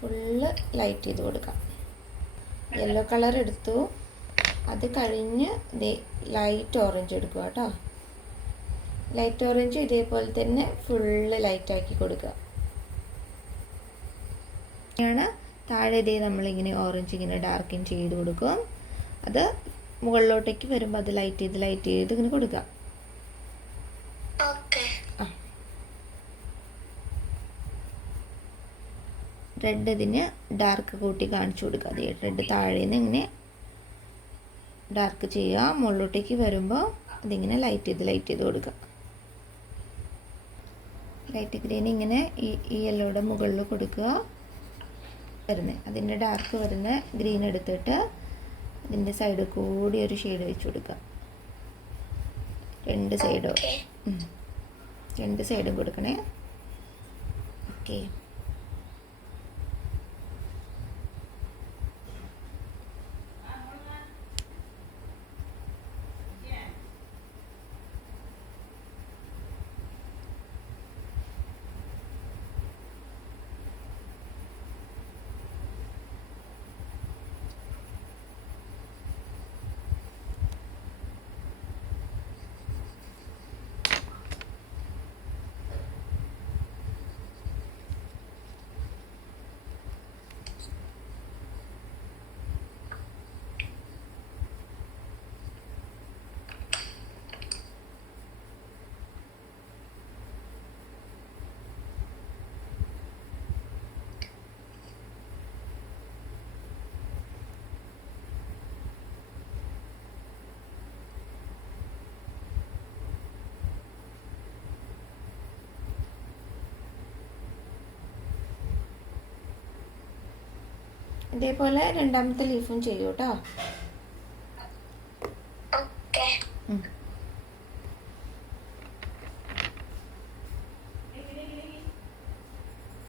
Full light ചെയ്ത് കൊടുക്കാം. Yellow colour എടുത്തു. അത് കഴിഞ്ഞ് ലൈറ്റ് ഓറഞ്ച് എടുക്കുക കേട്ടോ. ലൈറ്റ് ഓറഞ്ച് ഇതേപോലെ തന്നെ ഫുള്ള് ലൈറ്റാക്കി കൊടുക്കുക. ആണ് താഴെ നമ്മളിങ്ങനെ ഓറഞ്ച് ഇങ്ങനെ ഡാർക്കിൻ ചെയ്ത് കൊടുക്കും. അത് മുകളിലോട്ടേക്ക് വരുമ്പോൾ അത് ലൈറ്റ് ചെയ്ത് ഇങ്ങനെ കൊടുക്കുക. റെഡ് ഇതിന് ഡാർക്ക് കൂട്ടി കാണിച്ചു കൊടുക്കുക. അത് റെഡ് താഴേന്ന് ഇങ്ങനെ ഡാർക്ക് ചെയ്യുക. മുകളിലോട്ടേക്ക് വരുമ്പോൾ അതിങ്ങനെ ലൈറ്റ് ചെയ്ത് കൊടുക്കുക. ലൈറ്റ് ഗ്രീൻ ഇങ്ങനെ ഈ യെല്ലോയുടെ മുകളിൽ കൊടുക്കുക. വരുന്നത് അതിൻ്റെ ഡാർക്ക് വരുന്ന ഗ്രീൻ എടുത്തിട്ട് അതിൻ്റെ സൈഡിൽ കൂടി ഒരു ഷെയ്ഡ് വെച്ച് കൊടുക്കുക. രണ്ട് സൈഡും കൊടുക്കണേ. ഓക്കെ. ഇതേപോലെ രണ്ടാമത്തെ ലീഫും ചെയ്യൂ കേട്ടോ.